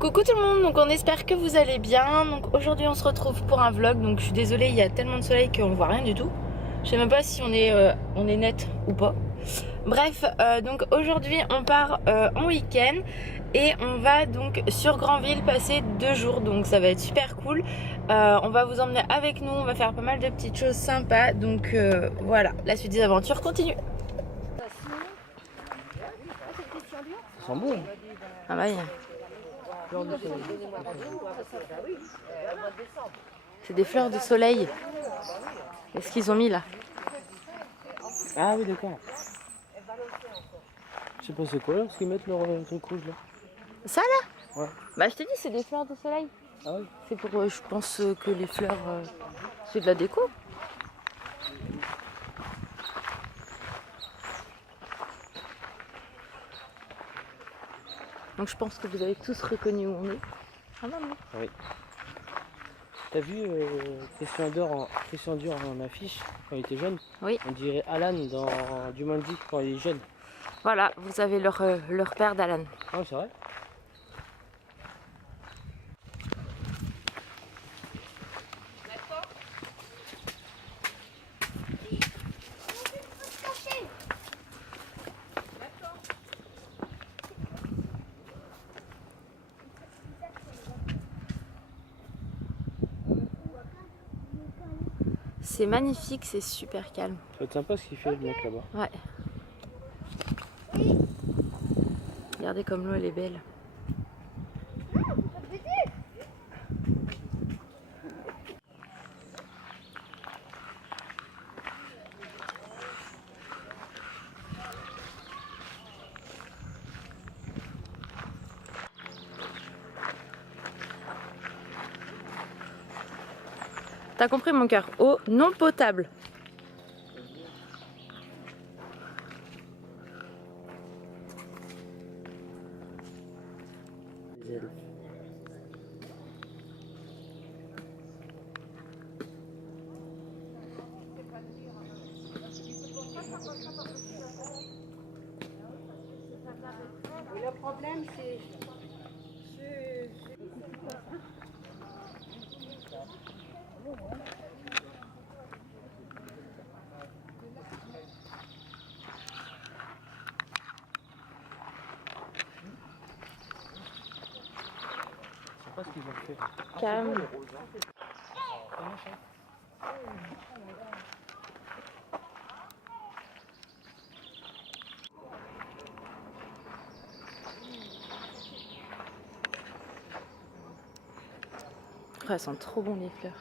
Coucou tout le monde, donc on espère que vous allez bien. Donc aujourd'hui on se retrouve pour un vlog. Donc je suis désolée, il y a tellement de soleil qu'on voit rien du tout. Je sais même pas si on est net ou pas. Bref, donc aujourd'hui on part en week-end et on va donc sur Granville passer 2 jours. Donc ça va être super cool. On va vous emmener avec nous, on va faire pas mal de petites choses sympas. Donc voilà, la suite des aventures continue. Ça sent bon. Ah bah, c'est des fleurs de soleil. Qu'est-ce qu'ils ont mis là? Ah oui, d'accord. Je sais pas c'est quoi là, ce qu'ils mettent leur truc rouge là. Ça là? Ouais. Bah je t'ai dit, c'est des fleurs de soleil. Ah oui. C'est pour, je pense que les fleurs, c'est de la déco. Donc je pense que vous avez tous reconnu où on est. Ah non, non. Oui. T'as vu Christian Dior en affiche quand il était jeune? Oui. On dirait Alan dans Jumanji quand il est jeune. Voilà, vous avez leur père d'Alan. Ah c'est vrai? C'est magnifique, c'est super calme. Ça va être sympa ce qu'il fait le mec là-bas. Ouais. Regardez comme l'eau elle est belle. T'as compris mon cœur? Eau non potable. Les elfes. Et le problème c'est... Je sais pas ce qu'ils ont fait. Calme. Oh, elles sont trop bonnes les fleurs.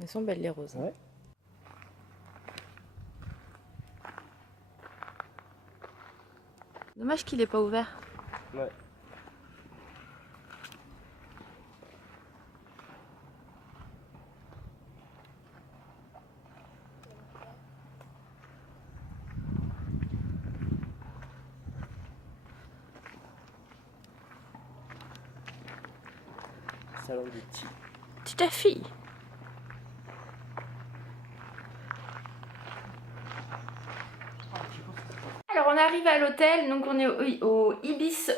Elles sont belles les roses. Ouais. Dommage qu'il n'est pas ouvert. Ouais. Salon du petit. Petite fille. Alors on arrive à l'hôtel, donc on est au Ibis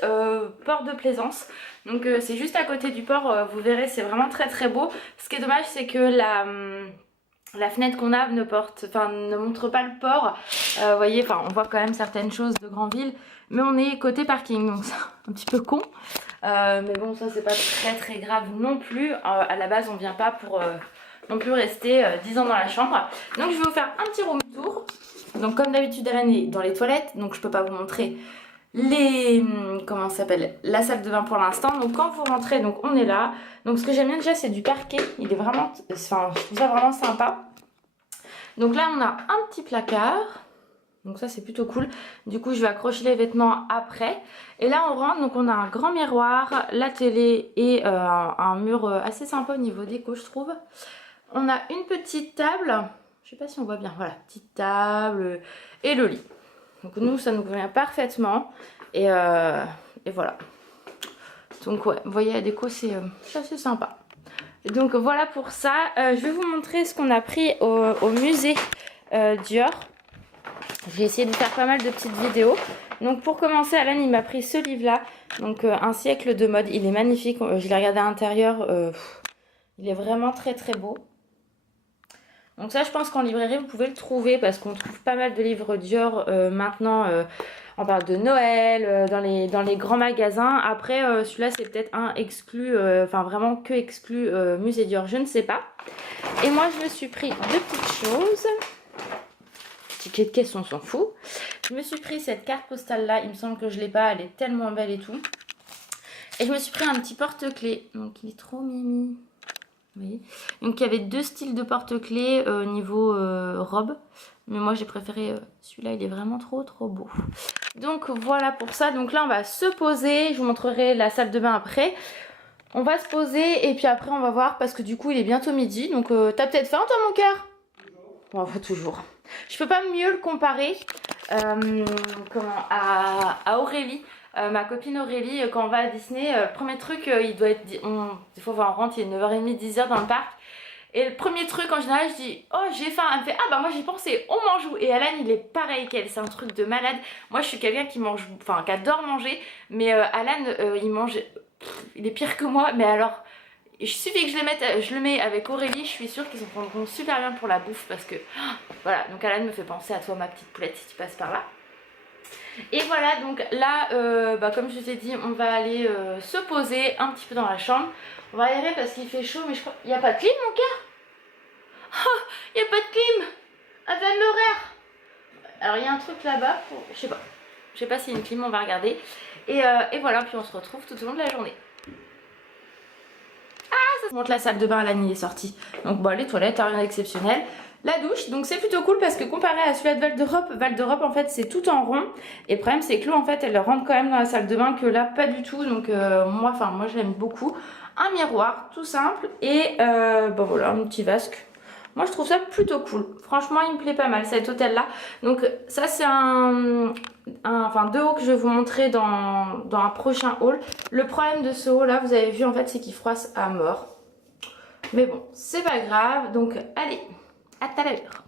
port de Plaisance. Donc c'est juste à côté du port, vous verrez c'est vraiment très très beau. Ce qui est dommage c'est que la fenêtre qu'on a ne montre pas le port. Vous voyez, on voit quand même certaines choses de Granville, mais on est côté parking, donc c'est un petit peu con. Mais bon, ça c'est pas très très grave non plus. À la base on vient pas pour non plus rester 10 ans dans la chambre. Donc je vais vous faire un petit room tour. Donc comme d'habitude Alan est dans les toilettes, donc je peux pas vous montrer la salle de bain pour l'instant. Donc quand vous rentrez, donc on est là. Donc ce que j'aime bien déjà c'est du parquet, il est vraiment, je trouve ça vraiment sympa. Donc là on a un petit placard, Donc ça c'est plutôt cool. Du coup je vais accrocher les vêtements après. Et là on rentre, donc on a un grand miroir, la télé et un mur assez sympa au niveau déco je trouve. On a une petite table, je sais pas si on voit bien, voilà, petite table et le lit. Donc nous ça nous convient parfaitement et voilà. Donc ouais, vous voyez la déco c'est assez sympa. Donc voilà pour ça. Je vais vous montrer ce qu'on a pris au musée Dior. J'ai essayé de faire pas mal de petites vidéos. Donc pour commencer, Alan il m'a pris ce livre là. Donc un siècle de mode. Il est magnifique. Je l'ai regardé à l'intérieur. Il est vraiment très très beau. Donc ça je pense qu'en librairie vous pouvez le trouver. Parce qu'on trouve pas mal de livres Dior maintenant. On parle de Noël, dans les grands magasins. Après celui-là c'est peut-être un exclu. Enfin vraiment que exclu musée Dior. Je ne sais pas. Et moi je me suis pris deux petites choses. Ticket de caisse on s'en fout. Je me suis pris cette carte postale là, il me semble que je l'ai pas, elle est tellement belle et tout. Et je me suis pris un petit porte-clés, donc il est trop mimi. Vous voyez, donc il y avait deux styles de porte-clés au niveau robe. Mais moi j'ai préféré celui-là, il est vraiment trop beau. Donc voilà pour ça, donc là on va se poser, je vous montrerai la salle de bain après. On va se poser et puis après on va voir parce que du coup il est bientôt midi. Donc t'as peut-être faim toi mon cœur? Bon, toujours. Je peux pas mieux le comparer à Aurélie, ma copine Aurélie, quand on va à Disney, le premier truc, il doit être, des fois on rentre, il est 9h30, 10h dans le parc, et le premier truc en général, je dis oh j'ai faim, elle me fait ah bah moi j'ai pensé, on mange où? Et Alan il est pareil qu'elle, c'est un truc de malade. Moi je suis quelqu'un qui mange, enfin qui adore manger, mais Alan il mange, il est pire que moi, mais alors... Il suffit que je le mets avec Aurélie, je suis sûre qu'ils s'entendront super bien pour la bouffe parce que voilà, donc Alan me fait penser à toi ma petite poulette si tu passes par là. Et voilà, donc là, comme je vous ai dit, on va aller se poser un petit peu dans la chambre. On va aérer parce qu'il fait chaud, mais je crois... Il n'y a pas de clim mon cœur? Oh, il n'y a pas de clim à l'horaire. Alors il y a un truc là-bas, je sais pas. Je sais pas s'il y a une clim, on va regarder. Et voilà, puis on se retrouve tout au long de la journée. Ça se montre la salle de bain, Alan il est sorti. Donc bon, les toilettes, rien d'exceptionnel. La douche, donc c'est plutôt cool parce que comparé à celui de Val d'Europe en fait c'est tout en rond. Et le problème c'est que l'eau en fait elle rentre quand même dans la salle de bain que là pas du tout. Donc moi je l'aime beaucoup. Un miroir tout simple et bon voilà un petit vasque. Moi je trouve ça plutôt cool. Franchement il me plaît pas mal cet hôtel là. Donc ça c'est deux hauts que je vais vous montrer dans un prochain haul. Le problème de ce haut là vous avez vu en fait c'est qu'il froisse à mort. Mais bon, c'est pas grave, donc allez, à tout à l'heure.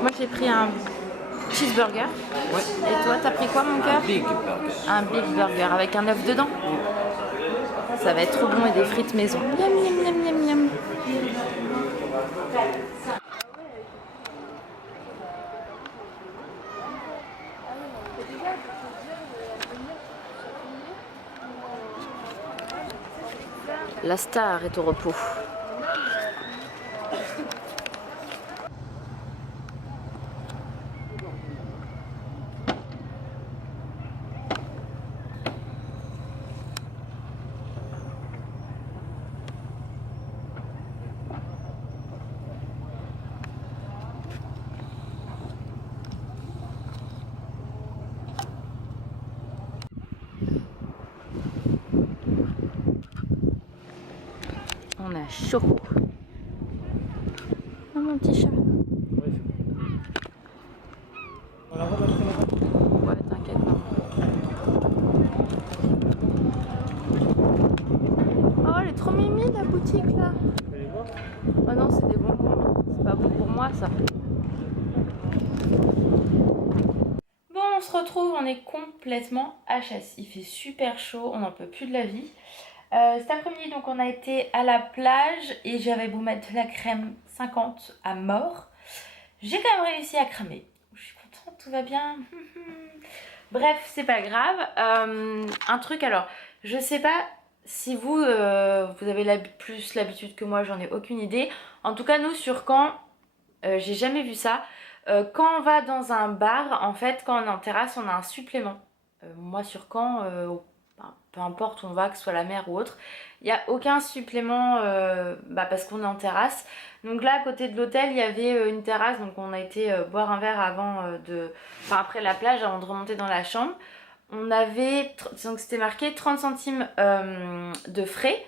Moi j'ai pris un cheeseburger. Ouais. Et toi t'as pris quoi mon cœur? Big burger. Un big burger avec un œuf dedans. Ça va être trop bon et des frites maison. Miam miam miam miam miam. La star est au repos. On a chaud. Oh mon petit chat. Ouais, t'inquiète pas. Oh, elle est trop mimi la boutique là. Oh non, c'est des bonbons. C'est pas bon pour moi ça. Bon, on se retrouve, on est complètement HS. Il fait super chaud, on n'en peut plus de la vie. Cet après-midi, donc on a été à la plage et j'avais beau mettre de la crème 50 à mort. J'ai quand même réussi à cramer. Je suis contente. tout va bien. Bref, c'est pas grave. Un truc alors, je sais pas si vous, vous avez plus l'habitude que moi, j'en ai aucune idée. En tout cas, nous sur Caen, j'ai jamais vu ça. Quand on va dans un bar, en fait, quand on est en terrasse, on a un supplément. Moi sur Caen, peu importe où on va, que ce soit la mer ou autre, il n'y a aucun supplément parce qu'on est en terrasse. Donc là, à côté de l'hôtel, il y avait une terrasse, donc on a été boire un verre après la plage, avant de remonter dans la chambre. On avait, donc c'était marqué 30 centimes de frais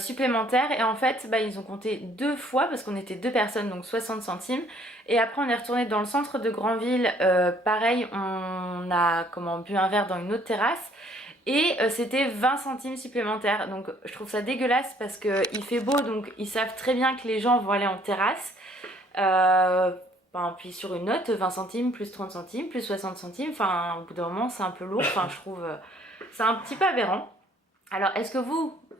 supplémentaires, et en fait ils ont compté 2 fois parce qu'on était 2 personnes, donc 60 centimes. Et après on est retourné dans le centre de Granville, pareil, on a bu un verre dans une autre terrasse. Et c'était 20 centimes supplémentaires. Donc je trouve ça dégueulasse parce qu'il fait beau, donc ils savent très bien que les gens vont aller en terrasse. Puis sur une note, 20 centimes, plus 30 centimes, plus 60 centimes. Enfin, au bout d'un moment, c'est un peu lourd. Enfin, je trouve c'est un petit peu aberrant. Alors, est-ce que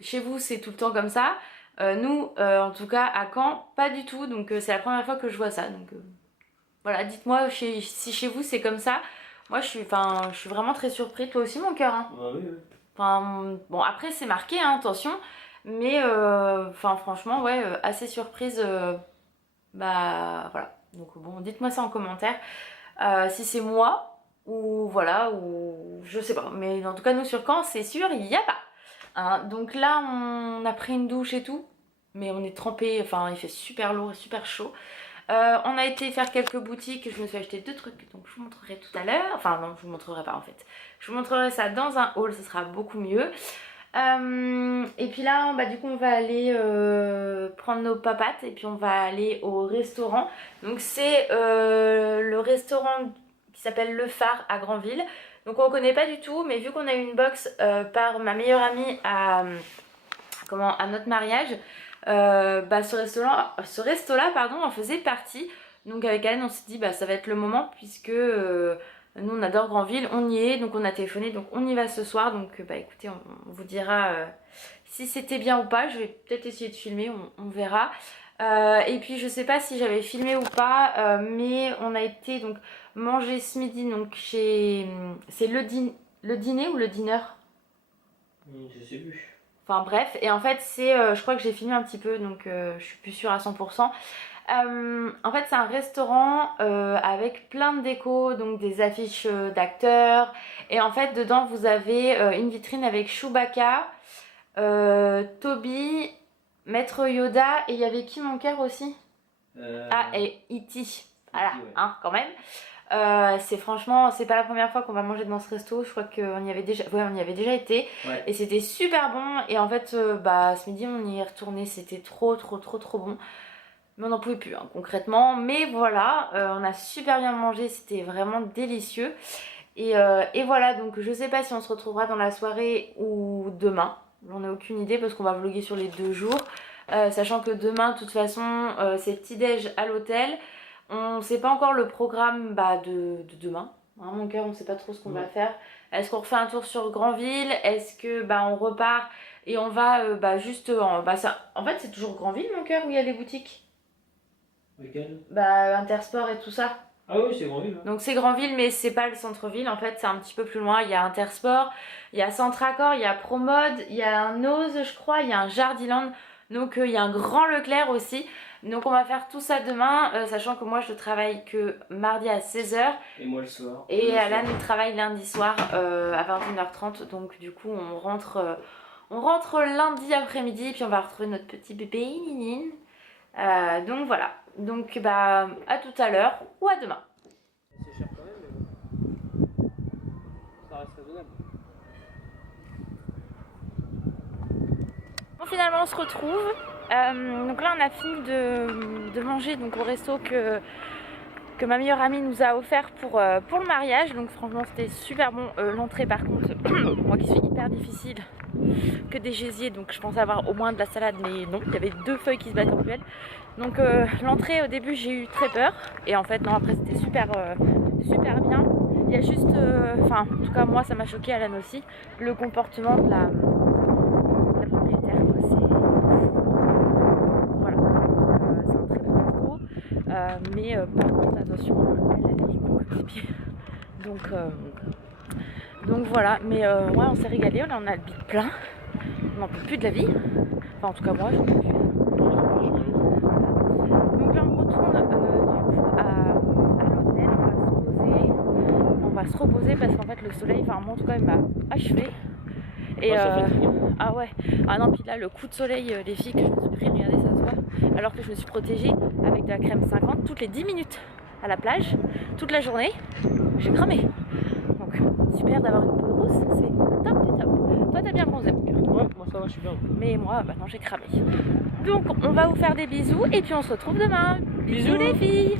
chez vous, c'est tout le temps comme ça? Nous, en tout cas, à Caen, pas du tout. Donc c'est la première fois que je vois ça. Donc voilà, dites-moi si chez vous, c'est comme ça. Moi, je suis vraiment très surprise. Toi aussi, mon cœur. Hein. Oui. Bon, après, c'est marqué, hein, attention. Mais, franchement, ouais, assez surprise. Voilà. Donc, bon, dites-moi ça en commentaire. Si c'est moi, ou voilà, ou je sais pas. Mais en tout cas, nous, sur Caen, c'est sûr, il n'y a pas. Hein. Donc là, on a pris une douche et tout. Mais on est trempé. Enfin, il fait super lourd et super chaud. On a été faire quelques boutiques, je me suis acheté 2 trucs, donc je vous montrerai tout à l'heure. Enfin non, je vous montrerai pas en fait. Je vous montrerai ça dans un haul, ce sera beaucoup mieux. Et puis là, du coup, on va aller prendre nos papates et puis on va aller au restaurant. Donc c'est le restaurant qui s'appelle Le Phare à Granville. Donc on connaît pas du tout, mais vu qu'on a eu une box par ma meilleure amie à notre mariage, ce resto-là, en faisait partie. Donc avec Alain, on s'est dit ça va être le moment, puisque nous on adore Granville, on y est, donc on a téléphoné, donc on y va ce soir. Donc écoutez, on vous dira si c'était bien ou pas. Je vais peut-être essayer de filmer, on verra. Et puis je sais pas si j'avais filmé ou pas, mais on a été donc manger ce midi, donc c'est le dîner ou le dîner, Je sais plus. enfin bref, et en fait je crois que j'ai filmé un petit peu, donc je suis plus sûre à 100%. En fait c'est un restaurant avec plein de déco, donc des affiches d'acteurs, et en fait dedans vous avez une vitrine avec Chewbacca, Toby, Maître Yoda, et il y avait qui, mon cœur, aussi et E.T. Voilà, ouais. Hein, quand même. C'est pas la première fois qu'on va manger dans ce resto. Je crois qu'on y avait déjà été, ouais. Et c'était super bon. Et en fait ce midi on y est retourné, c'était trop bon, mais on n'en pouvait plus, hein, concrètement. Mais voilà, on a super bien mangé, c'était vraiment délicieux. Et voilà, donc je sais pas si on se retrouvera dans la soirée ou demain. J'en ai aucune idée parce qu'on va vlogger sur les 2 jours, sachant que demain de toute façon c'est petit-déj à l'hôtel. On sait pas encore le programme de demain, hein, mon cœur, on sait pas trop ce qu'on va faire. Est-ce qu'on refait un tour sur Granville? Est-ce que on repart et on va juste en fait c'est toujours Granville, mon cœur, où il y a les boutiques. Lequel? Intersport et tout ça. Ah oui, c'est Granville. Hein. Donc c'est Granville, mais c'est pas le centre-ville, en fait c'est un petit peu plus loin. Il y a Intersport, il y a Centracor, il y a Promode, il y a un Ose, je crois, il y a un Jardiland, donc il y a un Grand Leclerc aussi. Donc on va faire tout ça demain, sachant que moi je travaille que mardi à 16h. Et moi le soir. Et Alan il travaille lundi soir à 21h30, donc du coup on rentre lundi après-midi, et puis on va retrouver notre petit bébé Ninine. Donc voilà, donc à tout à l'heure ou à demain. C'est cher quand même, mais bon, ça reste raisonnable. Bon, finalement on se retrouve. Donc là on a fini de manger donc au resto que ma meilleure amie nous a offert pour le mariage. Donc franchement c'était super bon. L'entrée par contre, moi qui suis hyper difficile, que des gésiers, donc je pensais avoir au moins de la salade, mais non, il y avait 2 feuilles qui se battent en duel. Donc l'entrée au début j'ai eu très peur, et en fait non, après c'était super bien. Il y a juste, en tout cas moi ça m'a choqué, Alan aussi, le comportement de la propriétaire. Mais par contre, attention, elle a les coups comme ses pieds. Donc voilà, mais ouais, on s'est régalé, on a le bide plein. On n'en peut plus de la vie. Enfin, en tout cas, moi, j'en peux plus. Donc là, on retourne du coup à l'hôtel. On va se reposer parce qu'en fait, le soleil, enfin, moi, en tout cas, il m'a achevé. Et ah ouais, ah non, puis là, le coup de soleil, les filles, que je me suis pris, regardez, ça se voit. Alors que je me suis protégée avec de la crème 50 toutes les 10 minutes à la plage, toute la journée. J'ai cramé. Donc, super d'avoir une peau de rousse, c'est le top du top. Toi, t'as bien bronzé, mon cœur. Ouais, moi ça va, je suis bien. Mais moi, bah non, j'ai cramé. Donc, on va vous faire des bisous et puis on se retrouve demain. Bisous les filles.